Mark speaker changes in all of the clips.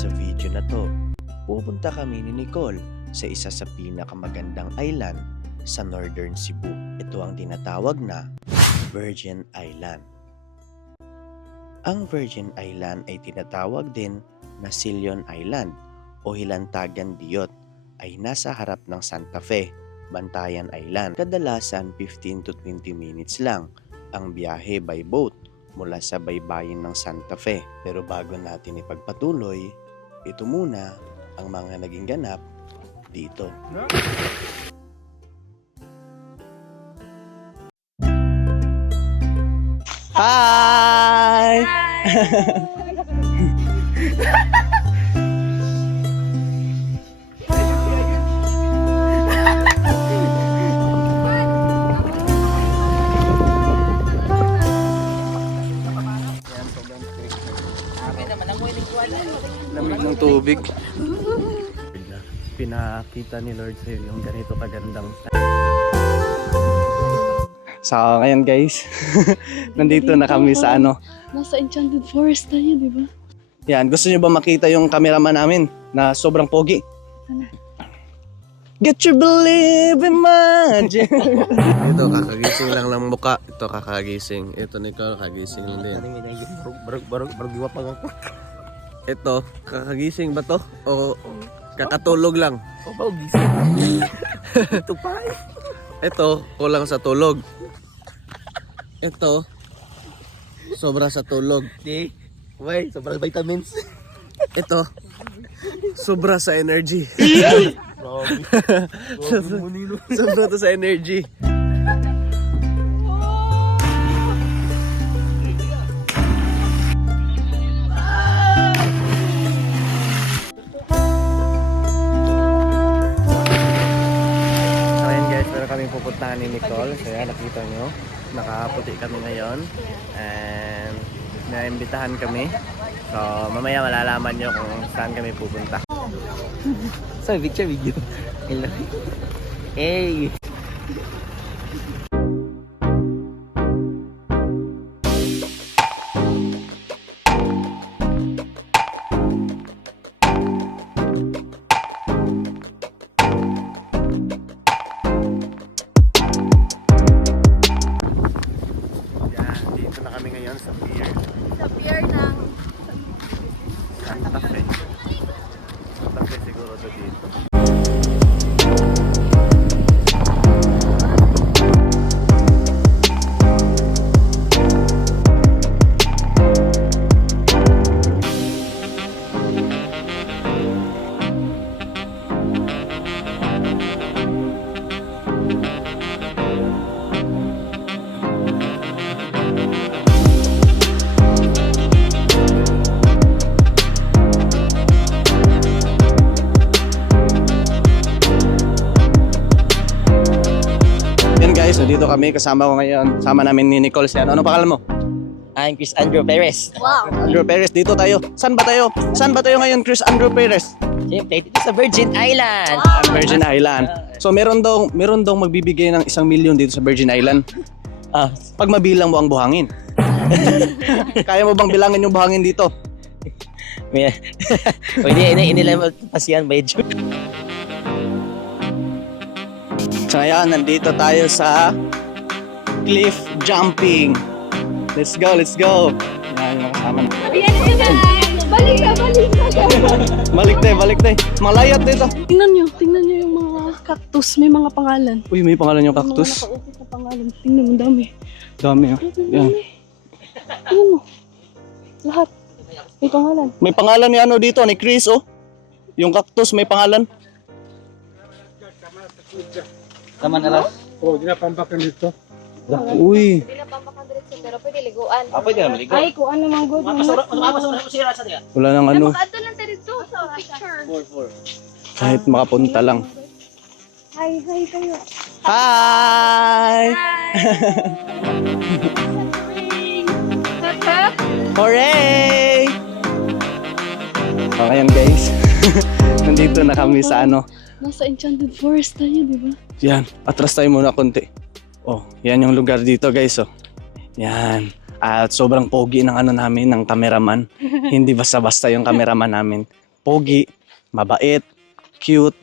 Speaker 1: Sa video na to, pupunta kami ni Nicole sa isa sa pinakamagandang island sa Northern Cebu. Ito ang tinatawag na Virgin Island. Ang Virgin Island ay tinatawag din na Silion Island o Hilantagan Diyot ay nasa harap ng Santa Fe, Bantayan Island. Kadalasan 15 to 20 minutes lang ang biyahe by boat mula sa baybayin ng Santa Fe. Pero bago natin ipagpatuloy, ito muna ang mga naging ganap dito. Hi! Lamig tubig. Pinakita ni Lord sa'yo yung ganito kagandang So ngayon guys, nandito na kami sa ano.
Speaker 2: Nasa Enchanted Forest tayo, di ba?
Speaker 1: Yan, gusto niyo ba makita yung cameraman namin na sobrang pogi? Get your believe in magic. Ito, kakagising lang ng muka. Ito, kakagising. Ito, Nicole, kakagising lang din.
Speaker 3: Barag, barag, barag, iwa pa ako.
Speaker 1: Ito, kakagising ba to? O kakatulog lang?
Speaker 3: O ba, gising? Ito pa eh.
Speaker 1: Ito, kulang sa tulog. Ito, sobra sa tulog.
Speaker 3: Di, way, sobrang vitamins.
Speaker 1: Ito, sobra sa energy. Sobra to sa energy. Pupuntahan ni Nicole. So yan, nakita nyo. Nakaputi kami ngayon. And naimbitahan kami. So mamaya malalaman nyo kung saan kami pupunta.
Speaker 3: Sa picture video. Hello. Hey.
Speaker 1: Yan guys, so dito kami kasama ko ngayon. Sama namin ni Nicole si ano. Ano pangalan mo?
Speaker 3: I'm Chris Andrew Perez.
Speaker 2: Wow!
Speaker 1: Andrew Perez, dito tayo. Saan ba tayo? Saan ba tayo ngayon, Chris Andrew Perez?
Speaker 3: Siyempre, dito sa Virgin Island.
Speaker 1: Ang Virgin Island. So meron daw, meron daw magbibigay ng isang milyon dito sa Virgin Island
Speaker 3: Ah,
Speaker 1: pag mabilang mo ang buhangin. Kaya mo bang bilangin yung buhangin dito?
Speaker 3: o hindi, hindi, hindi lang pasiyan, medyo.
Speaker 1: So ngayon, nandito tayo sa cliff jumping. Let's go, let's go. Yan yung kasama na.
Speaker 2: Ayan na Balik ka, balik ka!
Speaker 1: Balik tayo, balik tayo. Malayat dito.
Speaker 2: tingnan nyo, tingnan nyo yung mga cactus. May mga pangalan.
Speaker 1: Uy, may pangalan yung
Speaker 2: Mga
Speaker 1: cactus.
Speaker 2: nakaukit na pangalan. Tingnan mo, dami.
Speaker 1: Dami ah. Yan.
Speaker 2: Tingnan mo. Lahat. May pangalan.
Speaker 1: May pangalan ni ano dito, ni Chris oh. Yung cactus may pangalan.
Speaker 3: Tama na lang.
Speaker 1: Uy.
Speaker 4: Hindi na pampakandretso pero pwede liguan.
Speaker 3: Ah, pwede na maligo.
Speaker 2: Ay, kung ano mang good.
Speaker 3: Masura, masura, masura sa diya.
Speaker 1: Wala nang ano.
Speaker 4: Ato lang tayo dito sa picture.
Speaker 3: Four, four.
Speaker 1: Kahit makapunta lang.
Speaker 2: Hi, hi kayo.
Speaker 1: Hi! Hooray! So, ngayon guys. Nandito na kami sa ano.
Speaker 2: Nasa Enchanted Forest tayo, di ba?
Speaker 1: Yan, atras tayo muna konti. Oh, yan yung lugar dito guys oh. Yan. At sobrang pogi ng ano namin, ng cameraman. Hindi basta-basta yung cameraman namin. pogi, mabait, cute.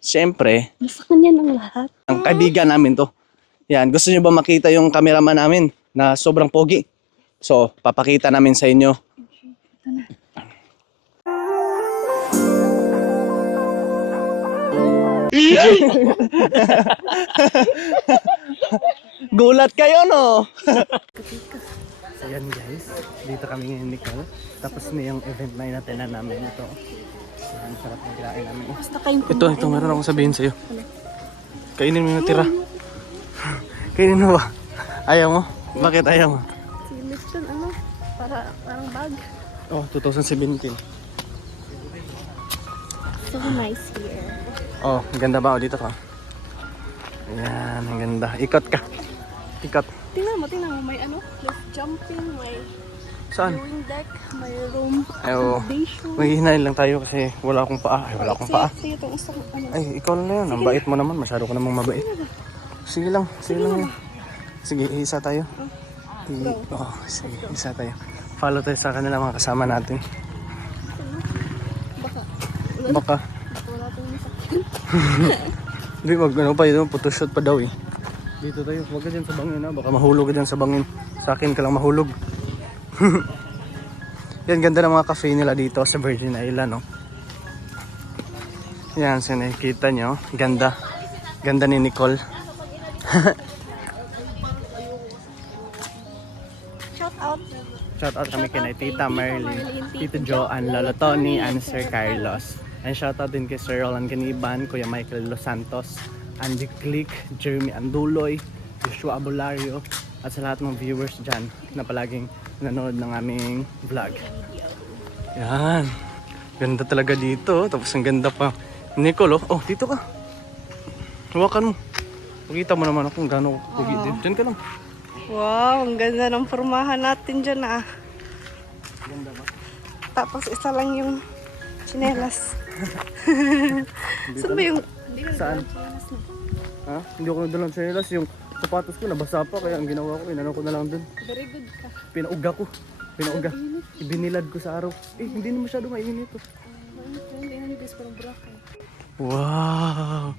Speaker 1: Siyempre,
Speaker 2: Nasa kanya ng lahat.
Speaker 1: ang kaibigan namin to. Yan, gusto niyo ba makita yung cameraman namin na sobrang pogi? So, papakita namin sa inyo. Gulat kayo, no? so yan guys, dito kami ngayon ni Nicole. Tapos na yung event na inatinan namin ito. So, ang sarap ng kinain namin.
Speaker 2: Basta kayong
Speaker 1: Ito, ito, meron akong sabihin sa'yo. Kainin mo yung tira. Kainin mo ba? Ayaw mo? Bakit ayaw mo?
Speaker 2: Si Lipton, ano? Para, parang bag.
Speaker 1: Oh, 2017.
Speaker 2: So nice here.
Speaker 1: Oh, ganda ba? Oh, dito ka. Ayan, ang ganda. Ikot ka. Ikot.
Speaker 2: Tingnan mo, tingnan mo. May ano? Cliff jumping, may
Speaker 1: Saan?
Speaker 2: viewing deck, may room
Speaker 1: Ay, oo.
Speaker 2: accommodation.
Speaker 1: Maghihinayin lang tayo kasi wala akong paa. Ay, wala akong paa.
Speaker 2: Sige, itong isang ano.
Speaker 1: Ay, ikaw na yan. Ang bait mo naman. Masyado ka namang mabait. Sige lang. Sige lang. Sige, isa tayo. I- oh, sige, isa tayo. Follow tayo sa kanila mga kasama natin.
Speaker 2: Baka,
Speaker 1: Baka.
Speaker 2: baka wala tayong masakyan.
Speaker 1: Hindi, wag ano pa yun. Photoshoot pa daw eh. Dito tayo. Huwag ka dyan sa bangin ha. Baka mahulog ka dyan sa bangin. Sa akin ka lang mahulog. Yan, ganda ng mga cafe nila dito sa Virgin Island, no? Yan, so nakikita nyo. Ganda. Ganda ni Nicole.
Speaker 2: Shout out.
Speaker 1: Shout out kami kay Tita Merlin, Tito Joanne, Lolo Tony, and Sir Carlos. And shout out din kay Sir Roland Caniban, Kuya Michael Los Santos, Andy Click, Jeremy Anduloy, Joshua Abulario, at sa lahat ng viewers dyan na palaging nanonood ng aming vlog. Yan. Ganda talaga dito. Tapos ang ganda pa. Nicole, oh, oh dito ka. Hawakan mo. Pakita mo naman ako kung ako pugi din. Diyan ka lang.
Speaker 2: Wow, ang ganda ng formahan natin dyan ah. Tapos isa lang yung chinelas. Saan ba yung...
Speaker 1: Saan?
Speaker 2: chinelas.
Speaker 1: Ha? Hindi ako nadalang sa hilas. Yung sapatos ko nabasa pa kaya ang ginawa ko, inano ko na lang dun.
Speaker 2: Very good ka.
Speaker 1: Pinauga ko. Pinauga. Ibinilad ko sa araw. Eh, hindi na masyado mainit to.
Speaker 2: Hindi na guys, parang brakan.
Speaker 1: Wow!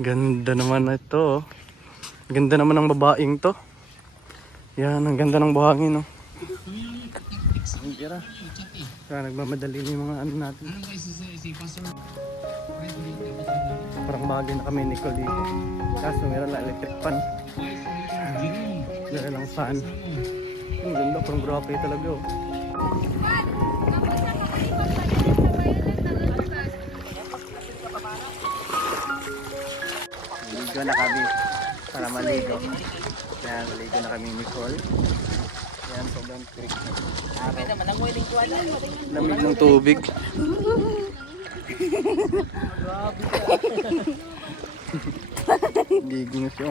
Speaker 1: Ganda naman na ito. Ganda naman ng babaeng to. Yan, ang ganda ng buhangin, no? Ang tira. Kaya nagmamadali na yung mga ano natin. Parang bagay na kami ni Nicole dito. Kaso meron na electric fan. Meron lang fan. Ang ganda, parang grabe talaga, oh. Maligo na kami para maligo. Kaya maligo na kami ni Nicole. Yan, sobrang trick. Lamig ng tubig. Ligo na siya.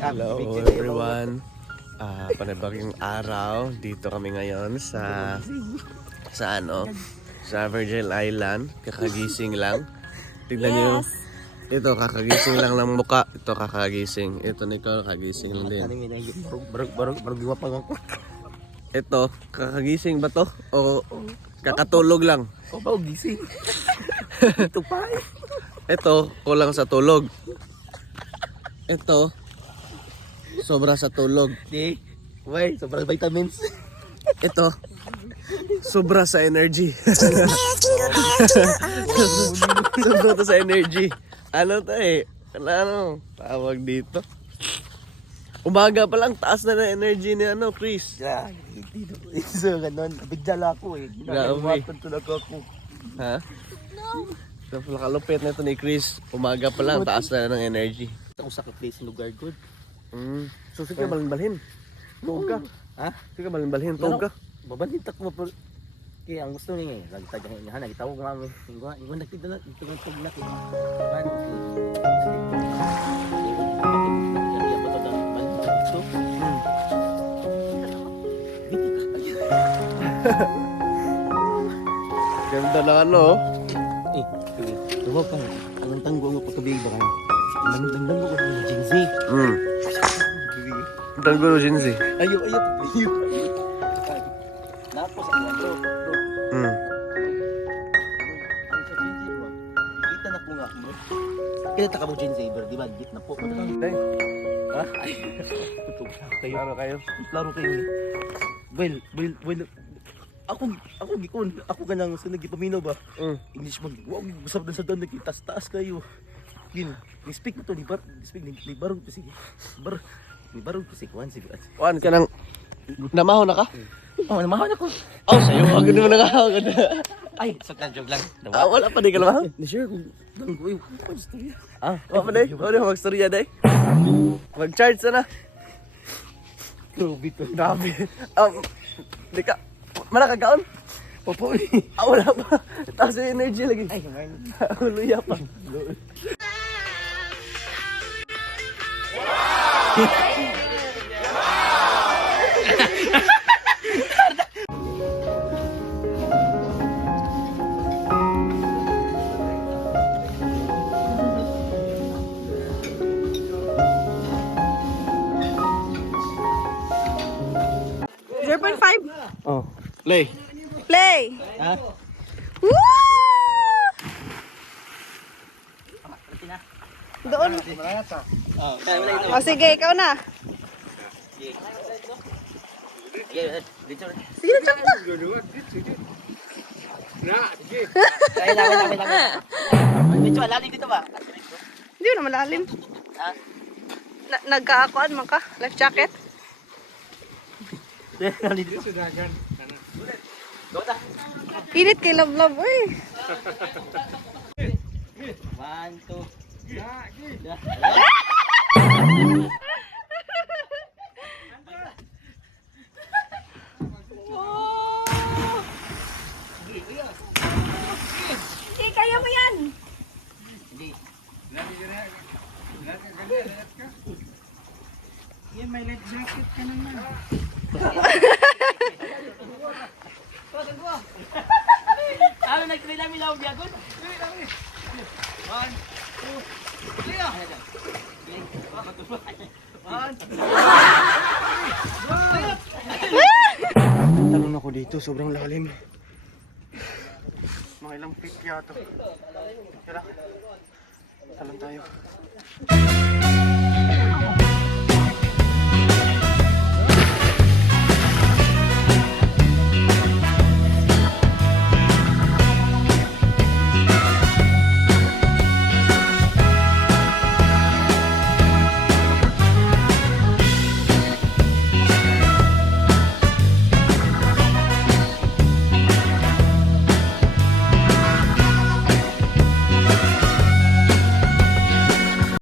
Speaker 1: Hello everyone. Ah, panibagong araw. Dito kami ngayon sa sa ano? Sa Virgin Island. Kakagising lang. Tignan niyo. Ito kakagising lang ng muka. Ito kakagising. Ito Nicole kakagising lang din.
Speaker 3: Barog, barog, barog, ako.
Speaker 1: Ito kakagising ba to? O kakatulog lang?
Speaker 3: O ba, gising. Ito pa eh.
Speaker 1: Ito kulang sa tulog. Ito sobra sa tulog.
Speaker 3: Di. Wey, sobrang vitamins.
Speaker 1: Ito, sobra sa energy. sobra to sa energy. Ano to eh? Ano, ano tawag dito? Umaga pa lang, taas na ng energy ni ano, Chris.
Speaker 3: Dito. So, ganun. Bigdala ako eh. Ginagawa ko ako.
Speaker 1: Ha? So, nakalupit na ito ni Chris. Umaga pa lang, taas na ng energy.
Speaker 3: Ako sa place lugar good.
Speaker 1: Mm. So, sige, balin-balhin. Tuog ka.
Speaker 3: Ha?
Speaker 1: Sige, balin-balhin. Tuog ka.
Speaker 3: Babanit ako po. Kaya ang gusto niya eh, lagtag ang inahan, nagtawag nga kami. Ingwa, ingwa nagtidala, ito ng tug na kaya. Man,
Speaker 1: Ganda na ano. oh.
Speaker 3: Eh, pa. Ang ang tanggo ang pagkabig ba kayo? Ang dangdang ko ng Gen Z.
Speaker 5: Hmm. Tanggulo Shinzi.
Speaker 3: Ayo, ayo, ayo. Napos ako, bro, bro.
Speaker 5: Hmm.
Speaker 3: Ang. Kita na po nga, bro. Kita ka mo Z, bro. Di ba? Git na po. Ay. Ha? Ay. Kayo. Laro kayo? Laro kayo. Well, well, well. Ako, ako gikon. Ako ganang sa nagipaminaw ba?
Speaker 5: Mm.
Speaker 3: English mag, wow, masarap na sa doon, nagkitas-taas kayo. Gin, ni-speak na to, ni Bar, ni, ni Barog ko sige. Bar, may barog ko si Kwan, si
Speaker 5: Kwan. Kwan ka nang... Namaho na ka?
Speaker 3: Oh, namaho na ko.
Speaker 5: Oh, sa'yo, agad mo na ka.
Speaker 3: Ay, sakta joke lang.
Speaker 5: Ah, wala pa din ka namaho?
Speaker 3: Na-share ko. Dang ko.
Speaker 5: Ah, wala pa din? Wala pa magstorya day? Mag-charge na na.
Speaker 3: Grabe to.
Speaker 5: Grabe. Um, di ka, malakagaon?
Speaker 3: Papo eh.
Speaker 5: Ah, wala pa. Taas yung energy lagi.
Speaker 3: Ay, man.
Speaker 5: Luya pa.
Speaker 6: Wow! 0.5?
Speaker 5: Oh. Play.
Speaker 6: Play.
Speaker 3: Ha?
Speaker 6: Woo! Doon.
Speaker 3: Oh,
Speaker 6: sige, ikaw na. Sige na.
Speaker 3: Kaya lang, wala, wala, wala. Dito, alalim dito ba?
Speaker 6: Hindi mo na malalim.
Speaker 3: Ha?
Speaker 6: Na nagkaakuan man ka? Life jacket?
Speaker 3: Alalim dito. Dota.
Speaker 6: Init kay love love, uy.
Speaker 3: One, two.
Speaker 6: Hindi,
Speaker 3: nagtrilam-ilaw biyagon?
Speaker 5: Talon ako dito. Sobrang lalim. Mga ilang feet yata. Tara. Talon tayo.